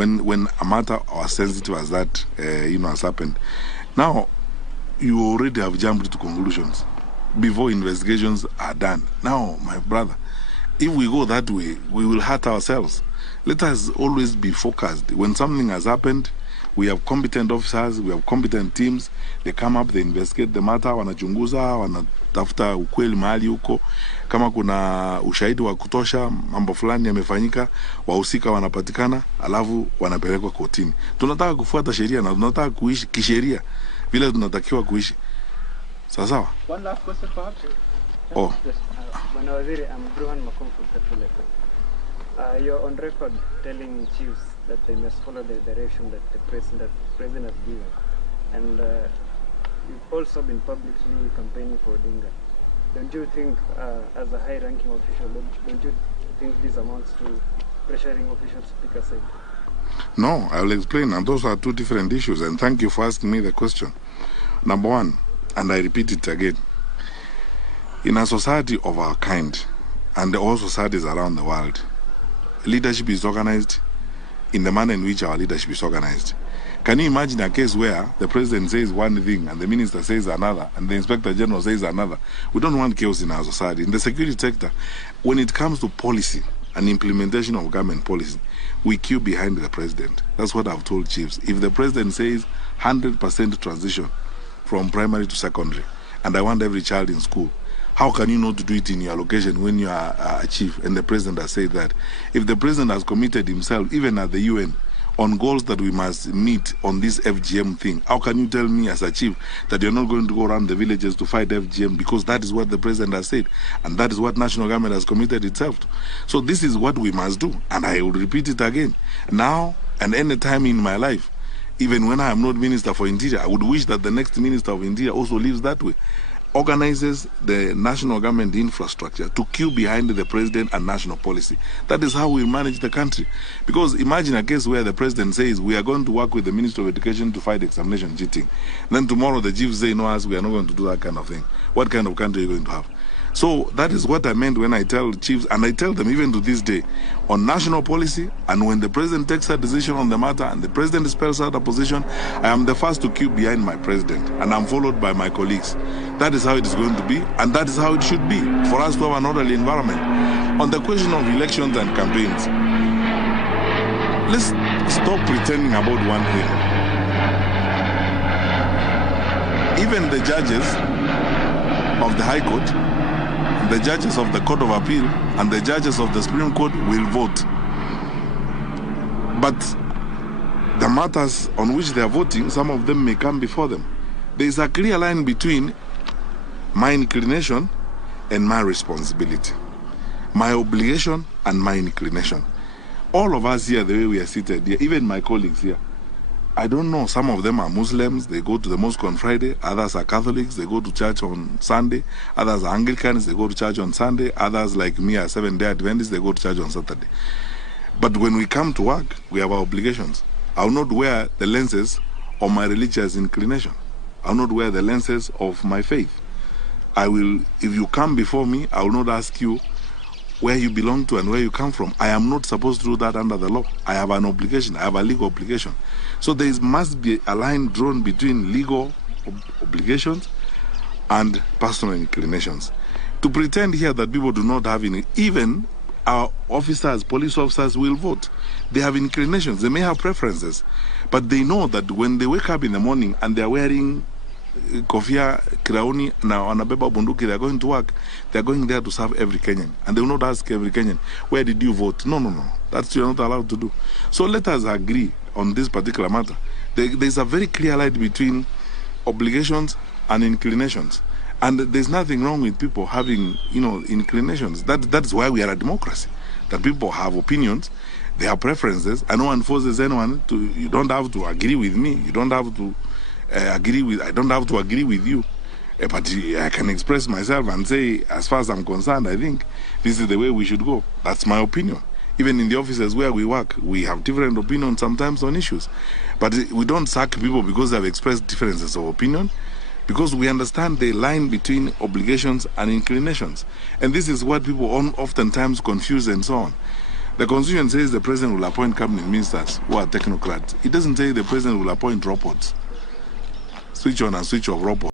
when a matter as sensitive as that, has happened. Now, you already have jumped to conclusions before investigations are done. Now, my brother, if we go that way, we will hurt ourselves. Let us always be focused. When something has happened, we have competent officers, we have competent teams. They come up, they investigate the matter, wanachunguza, wanatafuta ukweli mahali huko. Kama kuna ushahidi wa kutosha, mambo fulani yamefanyika, wahusika wanapatikana, alafu wanapelekwa kotini. Tunataka kufuata sheria na tunataka kuishi kisheria vile tunatakiwa kuishi. Sawa? One last question perhaps. Oh. Bwana Waziri, I'm you're on record telling chiefs that they must follow the direction that the president has given. And you've also been publicly campaigning for Odinga. Don't you think, as a high-ranking official, don't you think this amounts to pressuring officials to pick a side? No, I will explain. And those are two different issues. And thank you for asking me the question. Number one, and I repeat it again, in a society of our kind, and all societies around the world, leadership is organized in the manner in which our leadership is organized. Can you imagine a case where the president says one thing and the minister says another and the inspector general says another? We don't want chaos in our society. In the security sector, when it comes to policy and implementation of government policy, we queue behind the president. That's what I've told chiefs. If the president says 100% transition from primary to secondary, and I want every child in school, how can you not do it in your location when you are a chief and the president has said that? If the president has committed himself, even at the UN, on goals that we must meet on this FGM thing, how can you tell me as a chief that you're not going to go around the villages to fight FGM? Because that is what the president has said, and that is what national government has committed itself to. So this is what we must do, and I will repeat it again. Now and any time in my life, even when I am not Minister for Interior, I would wish that the next Minister of Interior also lives that way. Organizes the national government infrastructure to queue behind the president and national policy. That is how we manage the country. Because imagine a case where the president says, we are going to work with the Minister of Education to fight examination cheating. Then tomorrow the chiefs say, no, us, we are not going to do that kind of thing. What kind of country are you going to have? So that is what I meant when I tell chiefs, and I tell them even to this day, on national policy, and when the president takes a decision on the matter and the president spells out a position, I am the first to queue behind my president, and I'm followed by my colleagues. That is how it is going to be, and that is how it should be, for us to have an orderly environment. On the question of elections and campaigns, let's stop pretending about one thing. Even the judges of the High Court, the judges of the Court of Appeal, and the judges of the Supreme Court will vote. But the matters on which they are voting, some of them may come before them. There is a clear line between my inclination and my responsibility, my obligation and my inclination. All of us here, the way we are seated here, even my colleagues here, I don't know, some of them are Muslims, they go to the mosque on Friday, others are Catholics, they go to church on Sunday, others are Anglicans, they go to church on Sunday, others like me are Seventh-day Adventists, they go to church on Saturday. But when we come to work, we have our obligations. I will not wear the lenses of my religious inclination. I will not wear the lenses of my faith. I will, if you come before me, I will not ask you where you belong to and where you come from. I am not supposed to do that under the law. I have an obligation. I have a legal obligation. So there must be a line drawn between legal obligations and personal inclinations. To pretend here that people do not have any, even our officers, police officers will vote. They have inclinations. They may have preferences. But they know that when they wake up in the morning and they are wearing kofia, kirauni, na wanabeba bunduki, they are going to work, they are going there to serve every Kenyan. And they will not ask every Kenyan, where did you vote? No, no, no. That's you're not allowed to do. So let us agree on this particular matter. There's a very clear line between obligations and inclinations. And there's nothing wrong with people having, inclinations. That's why we are a democracy. That people have opinions, they have preferences, and no one forces anyone to. You don't have to agree with me. You don't have to I don't have to agree with you. But I can express myself and say, as far as I'm concerned, I think this is the way we should go. That's my opinion. Even in the offices where we work, we have different opinions sometimes on issues. But we don't sack people because they have expressed differences of opinion, because we understand the line between obligations and inclinations. And this is what people oftentimes confuse and so on. The Constitution says the president will appoint cabinet ministers who are technocrats. It doesn't say the president will appoint robots. Switch on and switch off robots.